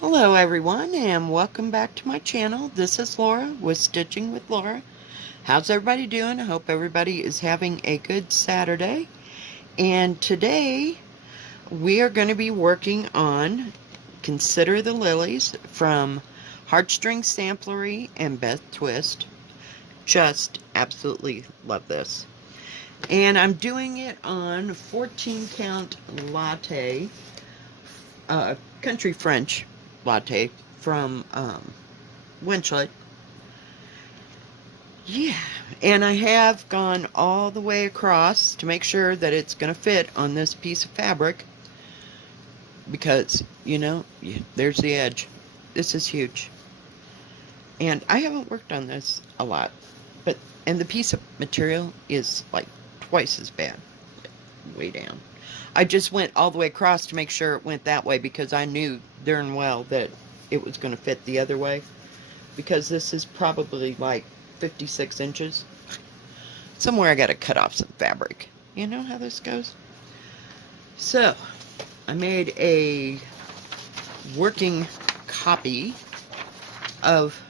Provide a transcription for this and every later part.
Hello everyone and welcome back to my channel. This is Laura with Stitching with Laura. How's everybody doing? I hope everybody is having a good Saturday. And today we are going to be working on Consider the Lilies from Heartstring Samplery and Beth Twist. Just absolutely love this. And I'm doing it on 14 count latte, country French latte from Winchlet. Yeah, and I have gone all the way across to make sure that it's going to fit on this piece of fabric because, there's the edge. This is huge. And I haven't worked on this a lot, and the piece of material is like twice as bad, way down. I just went all the way across to make sure it went that way because I knew darn well that it was going to fit the other way because this is probably like 56 inches. Somewhere I got to cut off some fabric. You know how this goes? So, I made a working copy of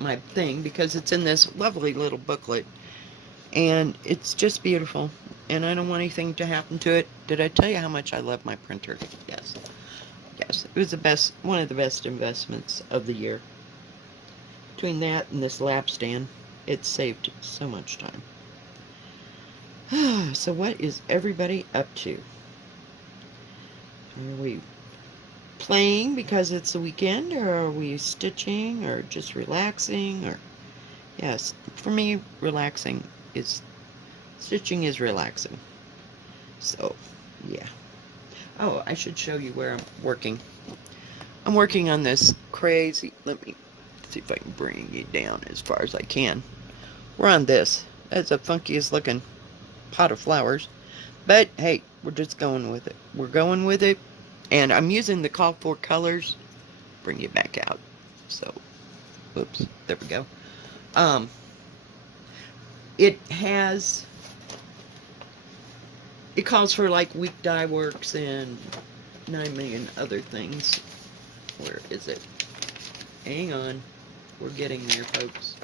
my thing because it's in this lovely little booklet. And it's just beautiful. And I don't want anything to happen to it. Did I tell you how much I love my printer? Yes. Yes. It was one of the best investments of the year. Between that and this lap stand, it saved so much time. So what is everybody up to? Are we playing because it's the weekend, or are we stitching, or just relaxing? Or yes, for me, stitching is relaxing. So, yeah. Oh, I should show you where I'm working. I'm working on this crazy, let me see if I can bring you down as far as I can. We're on this. That's the funkiest looking pot of flowers. But hey, we're just going with it. We're going with it. And I'm using the call for colors. Bring it back out. So, whoops, there we go. It calls for like weak dye works and 9 million other things. Where is it? Hang on. We're getting there, folks.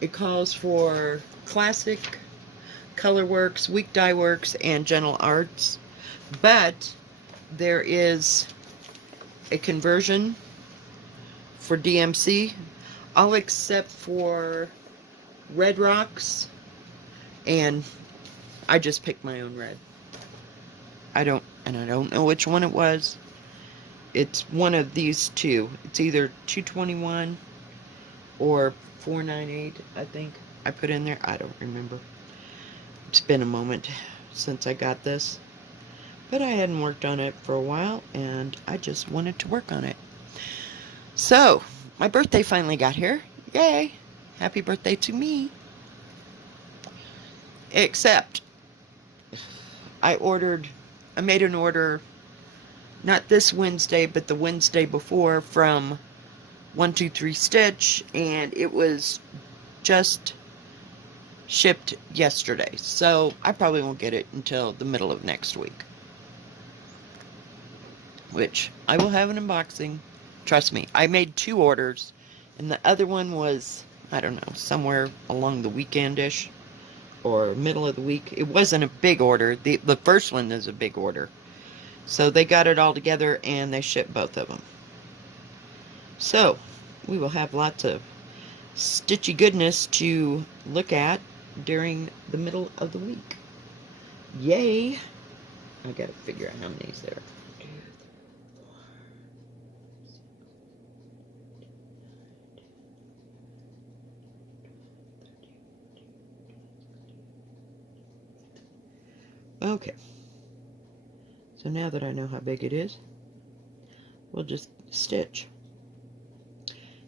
It calls for classic color works, weak dye works, and gentle arts. But there is a conversion for DMC, all except for red rocks, and I just picked my own red. I don't know which one it was. It's one of these two. It's either 221 or 498, I think I put in there. I don't remember. It's been a moment since I got this. But I hadn't worked on it for a while, and I just wanted to work on it. So, my birthday finally got here. Yay! Happy birthday to me. Except, I made an order, not this Wednesday, but the Wednesday before from 123 Stitch, and it was just shipped yesterday. So, I probably won't get it until the middle of next week. Which I will have an unboxing. Trust me, I made 2 orders, and the other one was, I don't know, somewhere along the weekend-ish, or middle of the week. It wasn't a big order. The first one is a big order. So they got it all together, and they shipped both of them. So, we will have lots of stitchy goodness to look at during the middle of the week. Yay! I gotta figure out how many's there. Okay, so now that I know how big it is, we'll just stitch.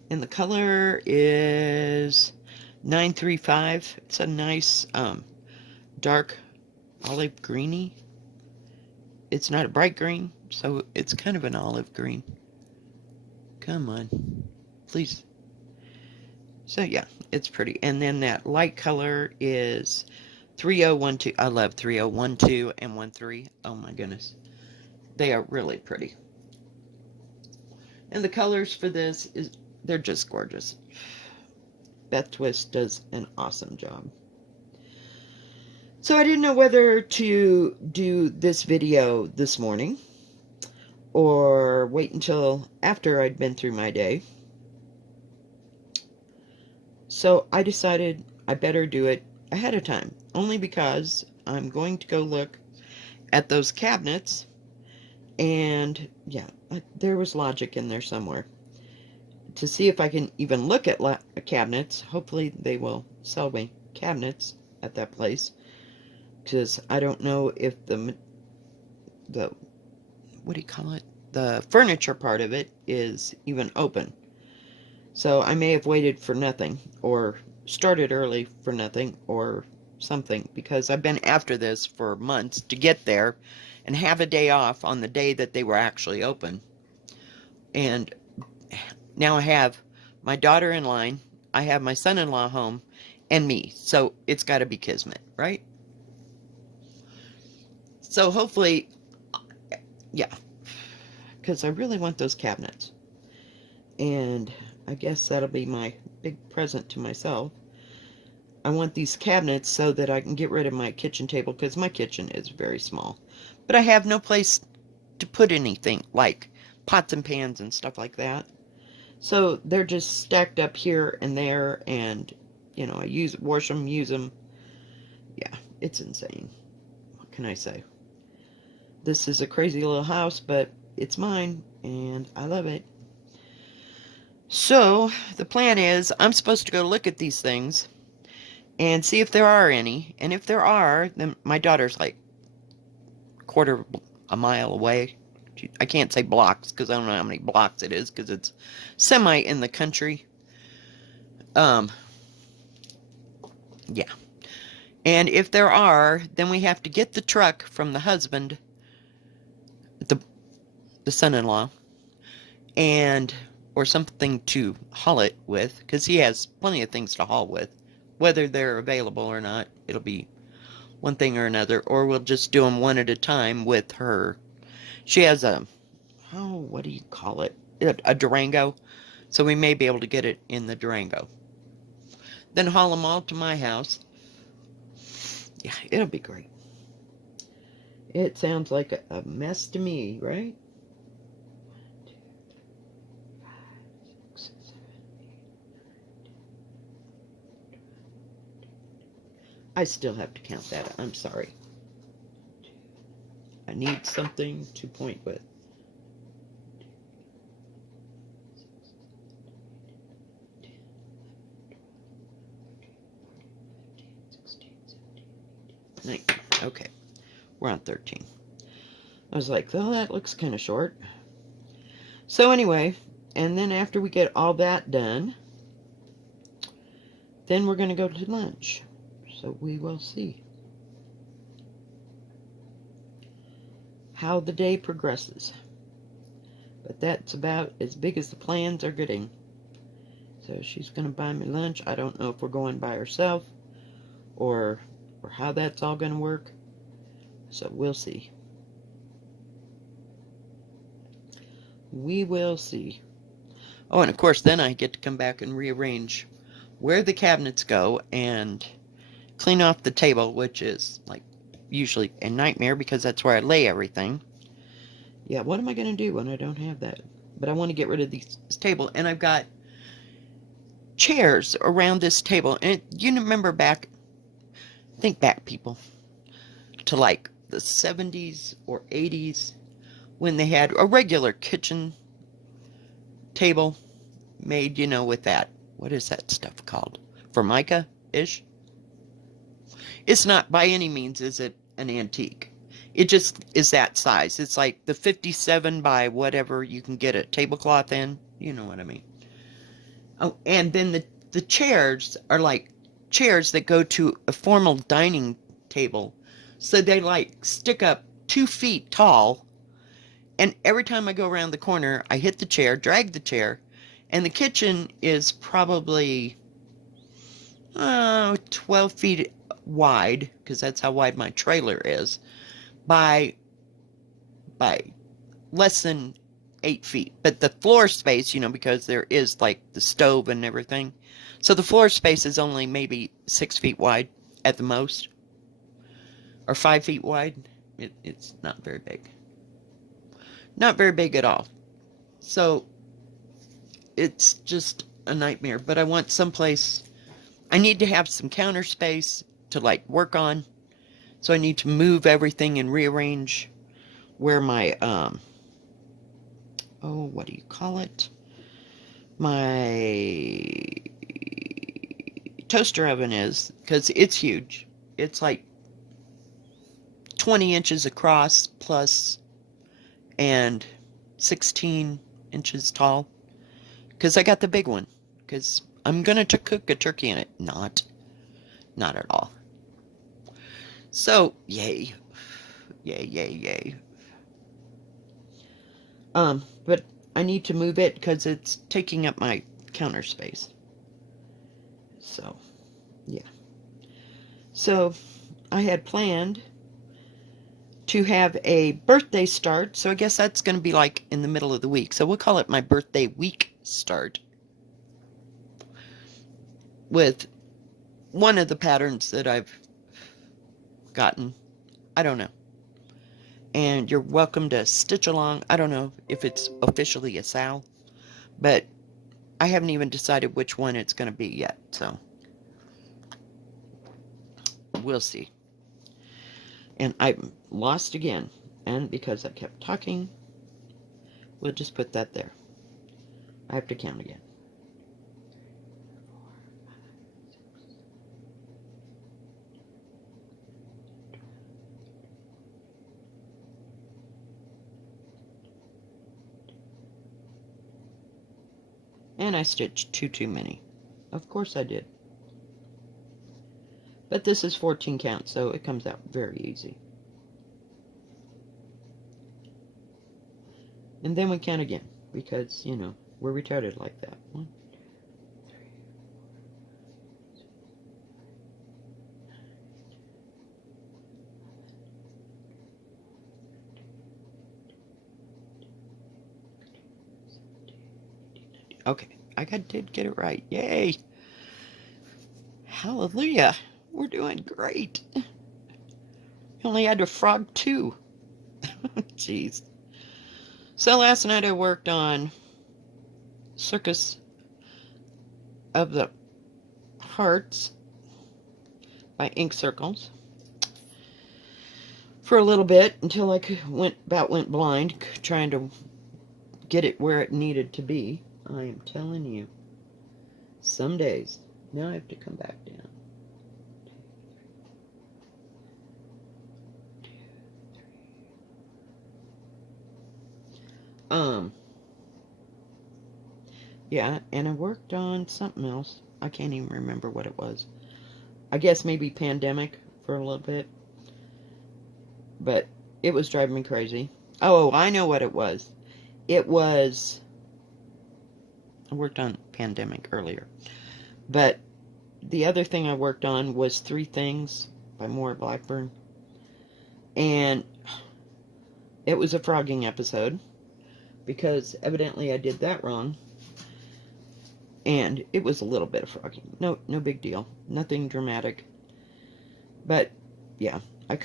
And the color is 935. It's a nice dark olive greeny. It's not a bright green, so it's kind of an olive green. Come on, please. So yeah, it's pretty. And then that light color is 3012. I love 3012 and 13. Oh my goodness. They are really pretty. And the colors for this they're just gorgeous. Beth Twist does an awesome job. So I didn't know whether to do this video this morning or wait until after I'd been through my day. So I decided I better do it ahead of time, only because I'm going to go look at those cabinets, and yeah, there was logic in there somewhere. To see if I can even look at cabinets. Hopefully they will sell me cabinets at that place, because I don't know if the what do you call it? The furniture part of it is even open. So I may have waited for nothing, or started early for nothing, or something, because I've been after this for months to get there and have a day off on the day that they were actually open. And now I have my daughter in line, I have my son-in-law home, and me. So it's got to be kismet, right? So hopefully, yeah, because I really want those cabinets. And I guess that'll be my big present to myself. I want these cabinets so that I can get rid of my kitchen table, because my kitchen is very small. But I have no place to put anything, like pots and pans and stuff like that. So they're just stacked up here and there, and, you know, I wash them, use them. Yeah, it's insane. What can I say? This is a crazy little house, but it's mine, and I love it. So, the plan is, I'm supposed to go look at these things and see if there are any. And if there are, then my daughter's like quarter a mile away. I can't say blocks because I don't know how many blocks it is, because it's semi in the country. Yeah. And if there are, then we have to get the truck from the husband, the son-in-law, and or something to haul it with, because he has plenty of things to haul with. Whether they're available or not, it'll be one thing or another, or we'll just do them one at a time with her. She has what do you call it? A Durango. So we may be able to get it in the Durango. Then haul them all to my house. Yeah, it'll be great. It sounds like a mess to me, right? 1, 2, 3, 4, 5, 6, 7, 8. I still have to count that. I'm sorry. I need something to point with. 9. Okay, we're on 13. I was like, well, that looks kind of short. So anyway, and then after we get all that done, then we're going to go to lunch. So we will see how the day progresses. But that's about as big as the plans are getting. So she's going to buy me lunch. I don't know if we're going by herself or how that's all going to work. So we'll see. We will see. Oh, and of course, then I get to come back and rearrange where the cabinets go and clean off the table, which is like usually a nightmare because that's where I lay everything. Yeah, what am I going to do when I don't have that? But I want to get rid of this table, and I've got chairs around this table. And you remember back, think back, people, to like the 70s or 80s when they had a regular kitchen table made, you know, with that, what is that stuff called? Formica-ish? It's not by any means is it an antique. It just is that size. It's like the 57 by whatever you can get a tablecloth in. You know what I mean. Oh, and then the chairs are like chairs that go to a formal dining table. So they like stick up 2 feet tall. And every time I go around the corner, I hit the chair, drag the chair. And the kitchen is probably 12 feet wide, because that's how wide my trailer is, by less than 8 feet. But the floor space, you know, because there is like the stove and everything. So the floor space is only maybe 6 feet wide at the most. Or 5 feet wide. It's not very big. Not very big at all. So it's just a nightmare. But I want someplace. I need to have some counter space to like work on. So I need to move everything and rearrange where my what do you call it? My toaster oven is, because it's huge. It's like 20 inches across plus and 16 inches tall. Because I got the big one. Because I'm going to cook a turkey in it. Not at all. So, yay. Yay, yay, yay. But I need to move it because it's taking up my counter space. So, yeah. So, I had planned to have a birthday start. So I guess that's going to be like in the middle of the week. So we'll call it my birthday week start. With one of the patterns that I've gotten. I don't know. And you're welcome to stitch along. I don't know if it's officially a Sal. But I haven't even decided which one it's going to be yet. So we'll see. And I'm lost again. And because I kept talking, we'll just put that there. I have to count again. And I stitched two too many. Of course I did. But this is 14 count, so it comes out very easy. And then we count again, because, you know, we're retarded like that. 1, 2, 3, 4, 5, 6, 7, 8, 9, 10. Okay, I did get it right. Yay! Hallelujah! We're doing great. You only had to frog 2. Jeez. So last night I worked on Circus of the Hearts by Ink Circles for a little bit until I went blind trying to get it where it needed to be. I am telling you, some days. Now I have to come back down. Yeah, and I worked on something else. I can't even remember what it was. I guess maybe pandemic for a little bit. But it was driving me crazy. Oh, I know what it was. It was... I worked on pandemic earlier. But the other thing I worked on was 3 Things by Maura Blackburn. And it was a frogging episode. Because evidently I did that wrong. And it was a little bit of frogging. No big deal. Nothing dramatic. But, yeah. I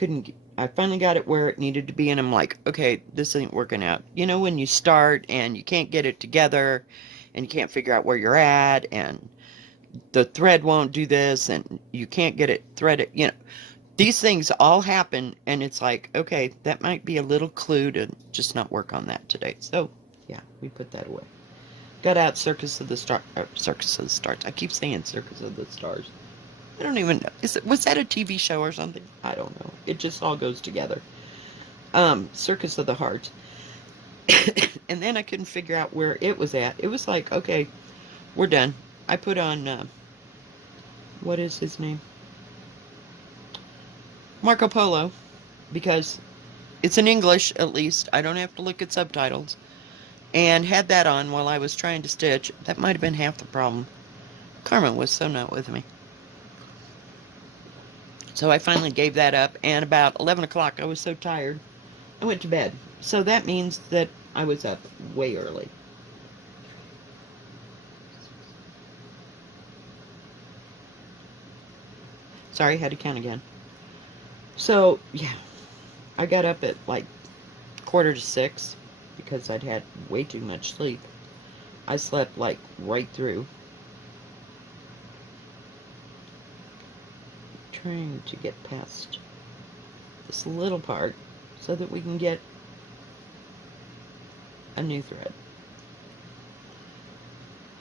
finally got it where it needed to be. And I'm like, okay, this ain't working out. You know, when you start and you can't get it together. And you can't figure out where you're at. And the thread won't do this. And you can't get it threaded. You know, these things all happen. And it's like, okay, that might be a little clue to just not work on that today. So, yeah, we put that away. Got out Circus of the Stars. I keep saying Circus of the Stars. I don't even know. Was that a TV show or something? I don't know. It just all goes together. Circus of the Hearts. And then I couldn't figure out where it was at. It was like, okay, we're done. I put on, what is his name? Marco Polo. Because it's in English, at least. I don't have to look at subtitles. And had that on while I was trying to stitch. That might have been half the problem. Carmen was so not with me. So I finally gave that up. And about 11 o'clock, I was so tired, I went to bed. So that means that I was up way early. Sorry, had to count again. So, yeah, I got up at like 5:45 because I'd had way too much sleep. I slept like right through. Trying to get past this little part so that we can get a new thread.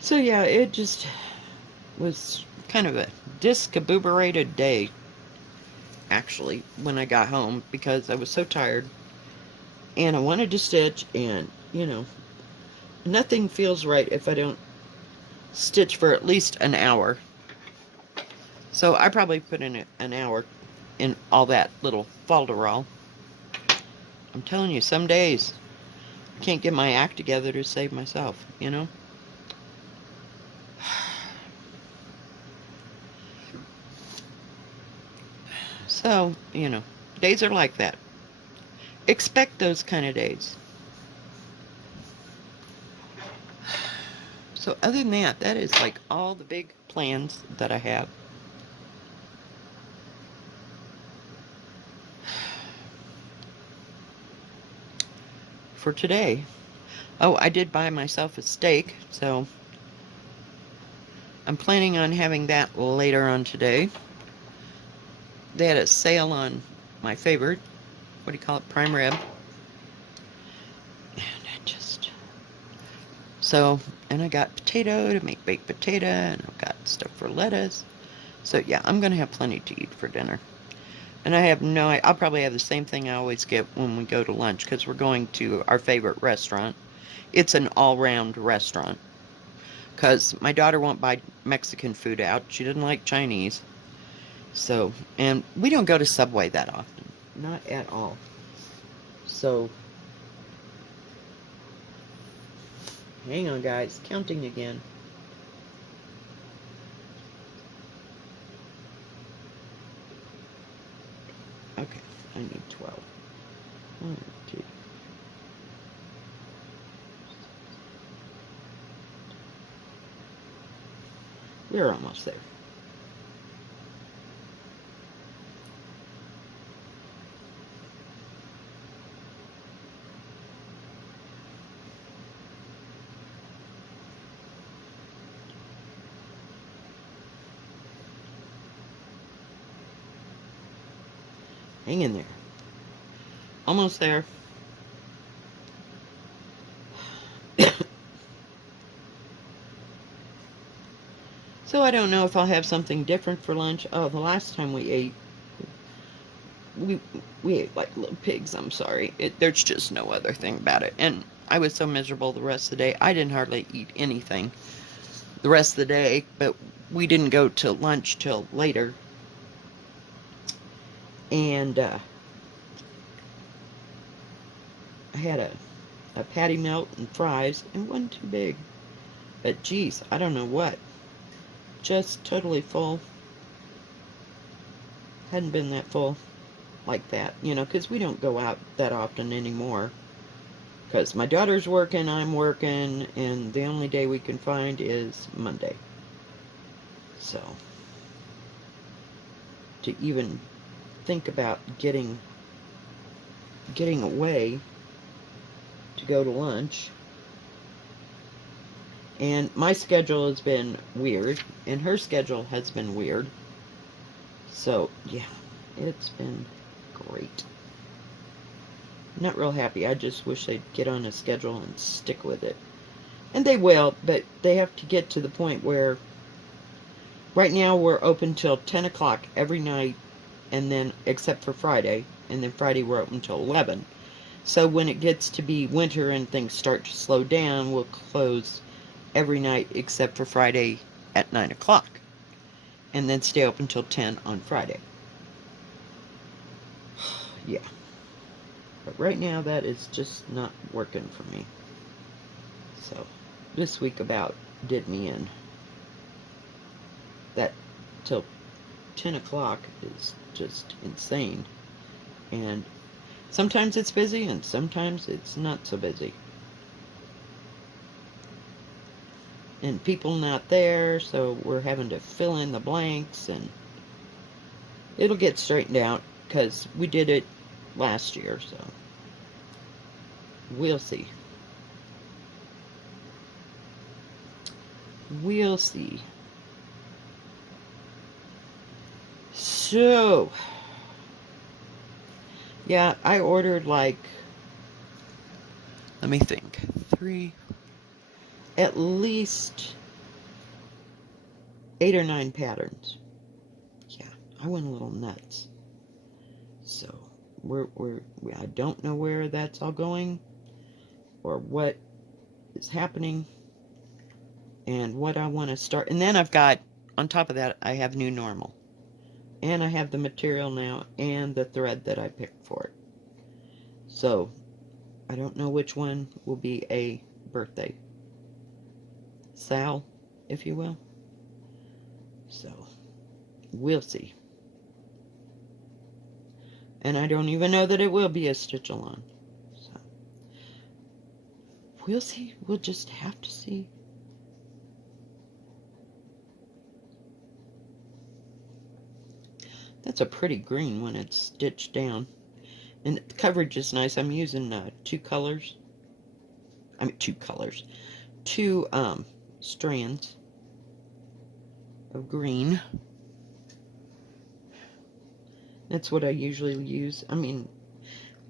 So yeah, it just was kind of a discombobulated day, actually, when I got home, because I was so tired and I wanted to stitch, and nothing feels right if I don't stitch for at least an hour. So I probably put in an hour in all that little falderall. I'm telling you, some days I can't get my act together to save myself. So, days are like that. Expect those kind of days. So other than that, that is like all the big plans that I have. For today. Oh, I did buy myself a steak, so I'm planning on having that later on today. They had a sale on my favorite, what do you call it, prime rib. And and I got potato to make baked potato, and I've got stuff for lettuce. So yeah, I'm going to have plenty to eat for dinner. And I'll probably have the same thing I always get when we go to lunch, because we're going to our favorite restaurant. It's an all-round restaurant. Because my daughter won't buy Mexican food out. She doesn't like Chinese. So, and we don't go to Subway that often. Not at all. So, hang on guys, counting again. Okay, I need 12. 1, 2. We're almost there. Hang in there. Almost there. So I don't know if I'll have something different for lunch. Oh, the last time we ate, we ate like little pigs. I'm sorry. There's just no other thing about it. And I was so miserable the rest of the day. I didn't hardly eat anything the rest of the day, but we didn't go to lunch till later. And I had a patty melt and fries, and it wasn't too big. But geez, I don't know what. Just totally full. Hadn't been that full like that, because we don't go out that often anymore. Because my daughter's working, I'm working, and the only day we can find is Monday. So, to even think about getting away to go to lunch. And my schedule has been weird, and her schedule has been weird. So, yeah, it's been great. Not real happy. I just wish they'd get on a schedule and stick with it. And they will, but they have to get to the point where right now we're open till 10 o'clock every night, and then except for Friday, and then Friday we're open till 11. So when it gets to be winter and things start to slow down, we'll close every night except for Friday at 9 o'clock, and then stay open till 10 on Friday. Yeah. But right now that is just not working for me. So this week about did me in. That till 10 o'clock is just insane. And sometimes it's busy and sometimes it's not so busy. and people not there, so we're having to fill in the blanks, and it'll get straightened out because we did it last year, so we'll see. We'll see. So, yeah, I ordered like, let me think, at least 8 or 9 patterns. Yeah, I went a little nuts. So, I don't know where that's all going or what is happening and what I want to start. And then I've got, on top of that, I have New Normal. And I have the material now and the thread that I picked for it. So, I don't know which one will be a birthday Sal, if you will. So, we'll see. And I don't even know that it will be a stitch-along. So, we'll see. We'll just have to see. That's a pretty green when it's stitched down. And the coverage is nice. I'm using two strands of green. That's what I usually use. I mean,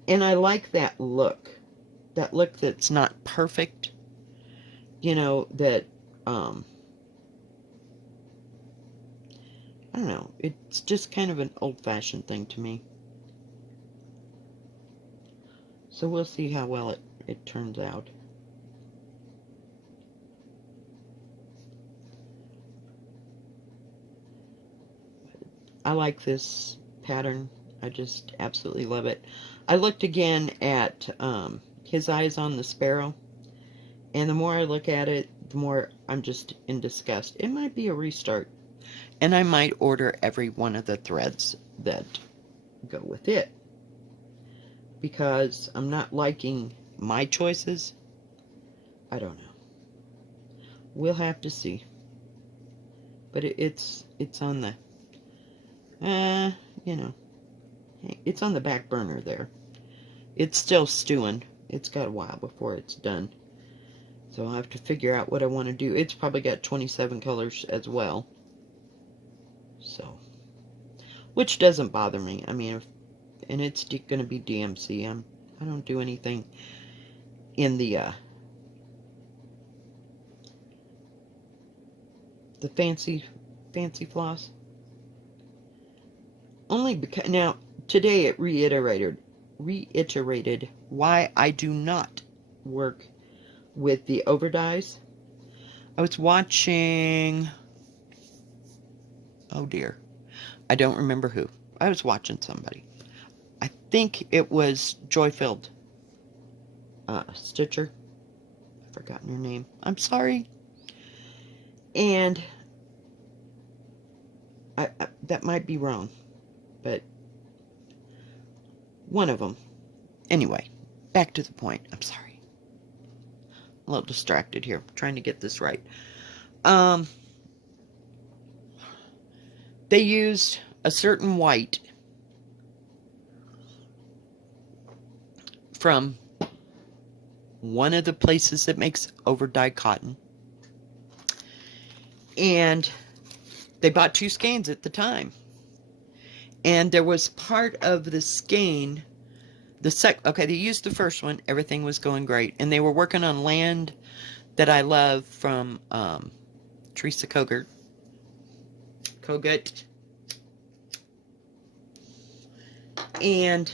and I like that look. That look that's not perfect. You know, that, I don't know. It's just kind of an old-fashioned thing to me. So we'll see how well it turns out. I like this pattern. I just absolutely love it. I looked again at his eyes on the sparrow, and the more I look at it, the more I'm just in disgust. It might be a restart, and I might order every one of the threads that go with it, because I'm not liking my choices. I don't know. We'll have to see. But it's on the you know, it's on the back burner there. It's still stewing. It's got a while before it's done. So I'll have to figure out what I want to do. It's probably got 27 colors as well. So, which doesn't bother me. I mean, and it's going to be DMC. I don't do anything in the fancy floss. Only because, now, today it reiterated why I do not work with the overdyes. I was watching, oh dear, I don't remember who. I was watching somebody. I think it was Joy-Filled Stitcher. I've forgotten her name. I'm sorry. And I that might be wrong, but one of them. Anyway, back to the point. I'm sorry. A little distracted here. I'm trying to get this right. They used a certain white from one of the places that makes overdyed cotton. And they bought 2 skeins at the time. And there was part of the skein, okay, they used the first one, everything was going great. And they were working on Land That I Love from Teresa Kogut. And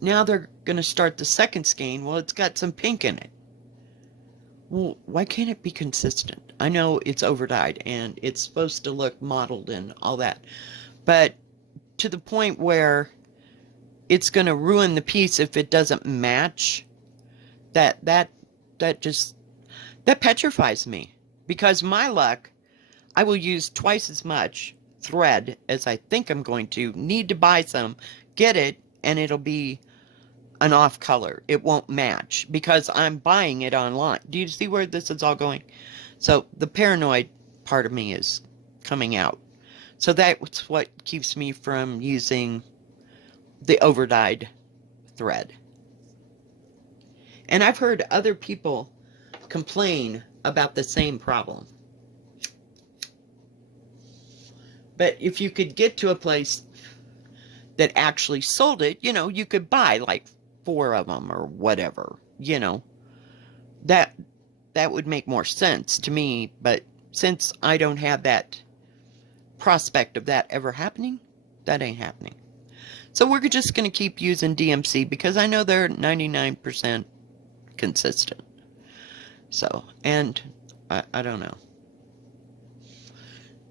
now they're going to start the second skein. Well, it's got some pink in it. Well, why can't it be consistent? I know it's overdyed and it's supposed to look modeled and all that, but to the point where it's going to ruin the piece if it doesn't match, that petrifies me. Because my luck, I will use twice as much thread as I think I'm going to. Need to buy some, get it, and it'll be an off color. It won't match because I'm buying it online. Do you see where this is all going? So the paranoid part of me is coming out. So that's what keeps me from using the overdyed thread. And I've heard other people complain about the same problem. But if you could get to a place that actually sold it, you could buy like 4 of them or whatever, that would make more sense to me. But since I don't have that prospect of that ever happening, that ain't happening. So we're just going to keep using DMC because I know they're 99% consistent. So, and I don't know.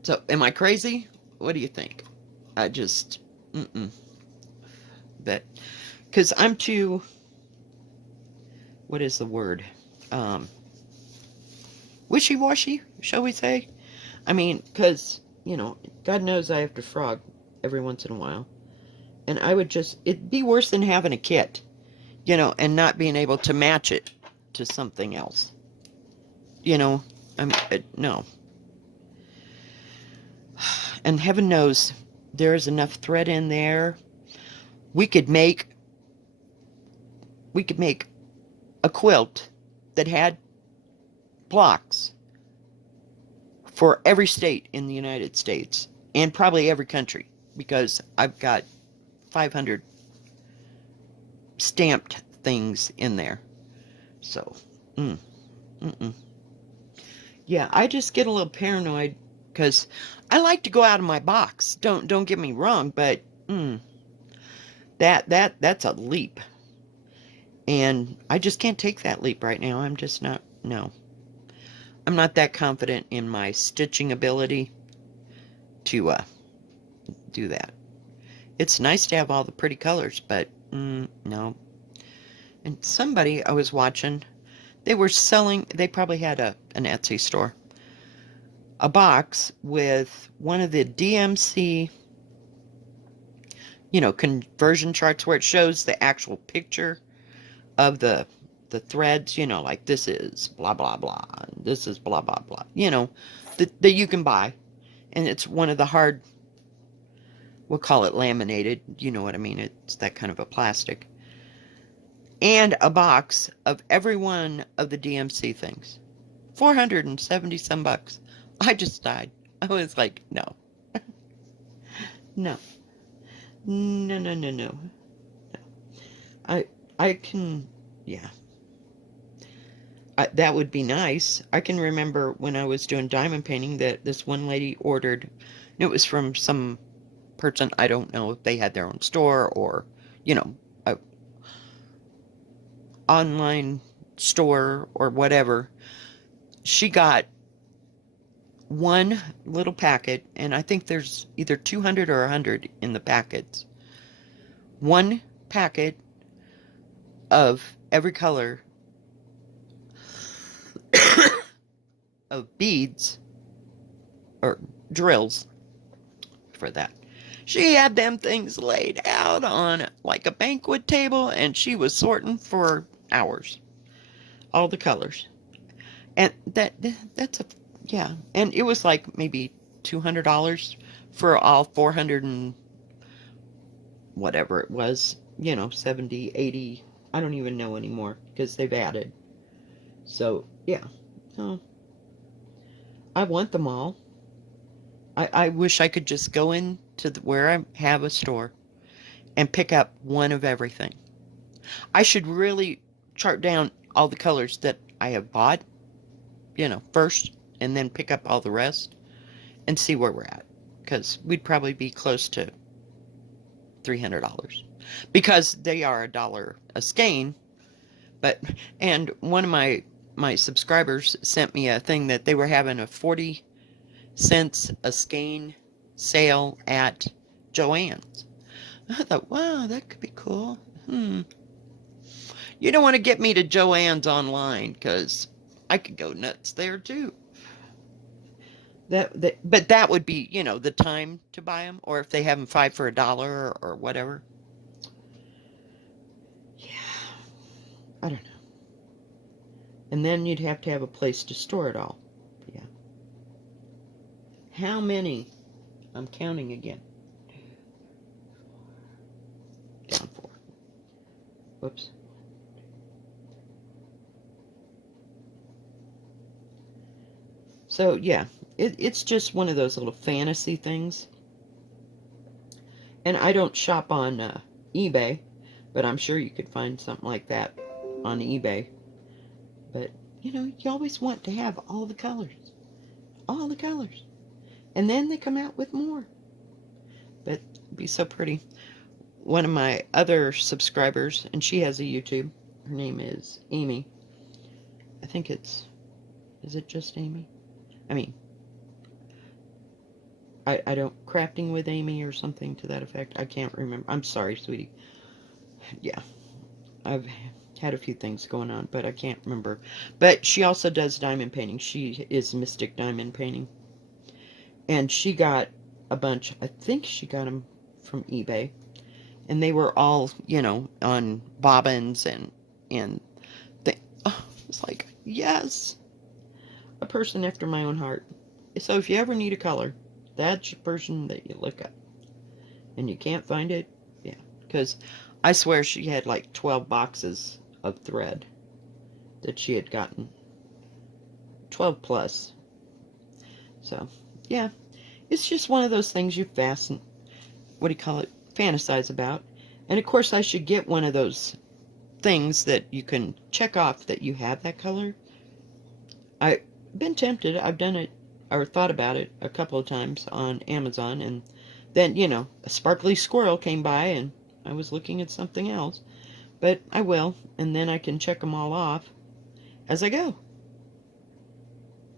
So, am I crazy? What do you think? I just, But, because I'm too, what is the word? Wishy-washy, shall we say? I mean, because, God knows I have to frog every once in a while. And I would it'd be worse than having a kit, and not being able to match it to something else. No. And heaven knows there is enough thread in there. We could make a quilt that had blocks for every state in the United States and probably every country, because I've got 500 stamped things in there. So, yeah, I just get a little paranoid because I like to go out of my box. Don't get me wrong, but that's a leap. And I just can't take that leap right now. I'm just not, no. I'm not that confident in my stitching ability to do that. It's nice to have all the pretty colors, but no. And somebody I was watching, they were selling, they probably had an Etsy store, a box with one of the DMC, conversion charts where it shows the actual picture of the threads, like this is blah, blah, blah, and this is blah, blah, blah, that you can buy. And it's one of the hard, we'll call it laminated, you know what I mean? It's that kind of a plastic. And a box of every one of the DMC things. 470 some bucks. I just died. I was like, no. No. No, no, no, no. No. I can, yeah. That would be nice. I can remember when I was doing diamond painting that this one lady ordered, and it was from some person, I don't know if they had their own store or, a online store or whatever. She got one little packet, and I think there's either 200 or 100 in the packets. One packet of every color of beads or drills for that. She had them things laid out on like a banquet table, and she was sorting for hours. All the colors. And that's yeah. And it was like maybe $200 for all 400 and whatever it was, 70, 80. I don't even know anymore because they've added. So, yeah. Oh, I want them all. I wish I could just go into where I have a store and pick up one of everything. I should really chart down all the colors that I have bought, first, and then pick up all the rest and see where we're at. Because we'd probably be close to $300. Because they are $1 a skein. And one of my subscribers sent me a thing that they were having a 40 cents a skein sale at Joann's. I thought, wow, that could be cool. You don't want to get me to Joann's online because I could go nuts there too. But that would be, the time to buy them, or if they have them 5 for $1 or whatever. Yeah. I don't know. And then you'd have to have a place to store it all. Yeah. How many? I'm counting again. Down 4. Whoops. So, yeah. It's just one of those little fantasy things. And I don't shop on eBay, but I'm sure you could find something like that on eBay. But, you know, you always want to have all the colors. All the colors. And then they come out with more. But it'd be so pretty. One of my other subscribers, and she has a YouTube. Her name is Amy. I think is it just Amy? I mean, I don't, crafting with Amy or something to that effect. I can't remember. I'm sorry, sweetie. Yeah, I've had a few things going on, but I can't remember. But she also does diamond painting. She is Mystic Diamond Painting. And she got a bunch, I think she got them from eBay. And they were all, you know, on bobbins and oh, it's like, yes, a person after my own heart. So if you ever need a color, that's the person that you look at. And you can't find it, yeah. Because I swear she had like 12 boxes of thread that she had gotten. 12 plus. So, yeah. It's just one of those things you fantasize about. And of course I should get one of those things that you can check off that you have that color. I've been tempted. I've done it, or thought about it a couple of times on Amazon, and then, you know, a sparkly squirrel came by and I was looking at something else. But I will, and then I can check them all off as I go.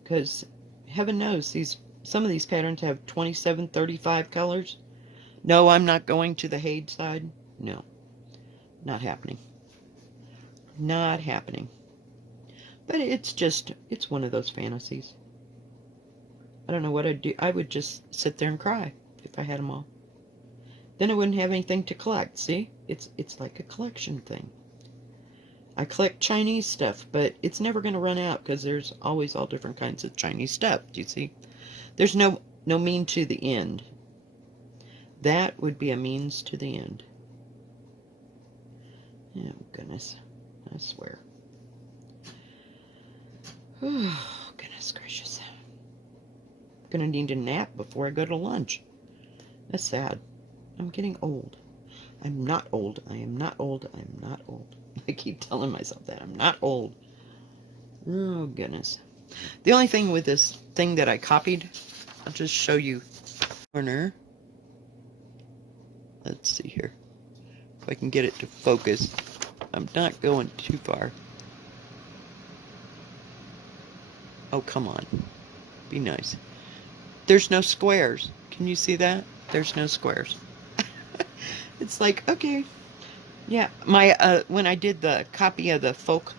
Because heaven knows, some of these patterns have 27, 35 colors. No, I'm not going to the Hade side. No, not happening. Not happening. But it's one of those fantasies. I don't know what I'd do. I would just sit there and cry if I had them all. Then I wouldn't have anything to collect, see? It's like a collection thing. I collect Chinese stuff, but it's never going to run out because there's always all different kinds of Chinese stuff, do you see? There's no mean to the end. That would be a means to the end. Oh, goodness. I swear. Oh, goodness gracious. I'm going to need a nap before I go to lunch. That's sad. I'm getting old. I'm not old. I am not old. I'm not old. I keep telling myself that. I'm not old. Oh, goodness. The only thing with this thing that I copied, I'll just show you. Corner. Let's see here. If I can get it to focus. I'm not going too far. Oh, come on. Be nice. There's no squares. Can you see that? There's no squares. It's like, okay. Yeah, my when I did the copy of the folk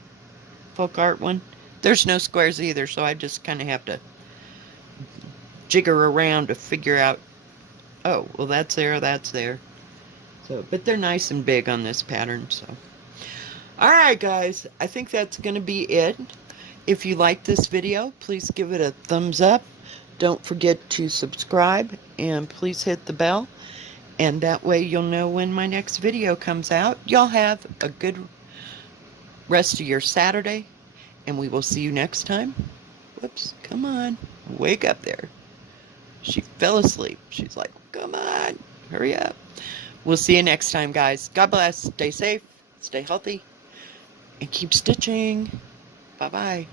art one, there's no squares either, so I just kind of have to jigger around to figure out, oh, well, that's there, that's there. So, but they're nice and big on this pattern, so. Alright, guys, I think that's going to be it. If you like this video, please give it a thumbs up. Don't forget to subscribe, and please hit the bell. And that way you'll know when my next video comes out. Y'all have a good rest of your Saturday, and we will see you next time. Whoops, come on. Wake up there. She fell asleep. She's like, come on, hurry up. We'll see you next time, guys. God bless. Stay safe, stay healthy, and keep stitching. Bye-bye.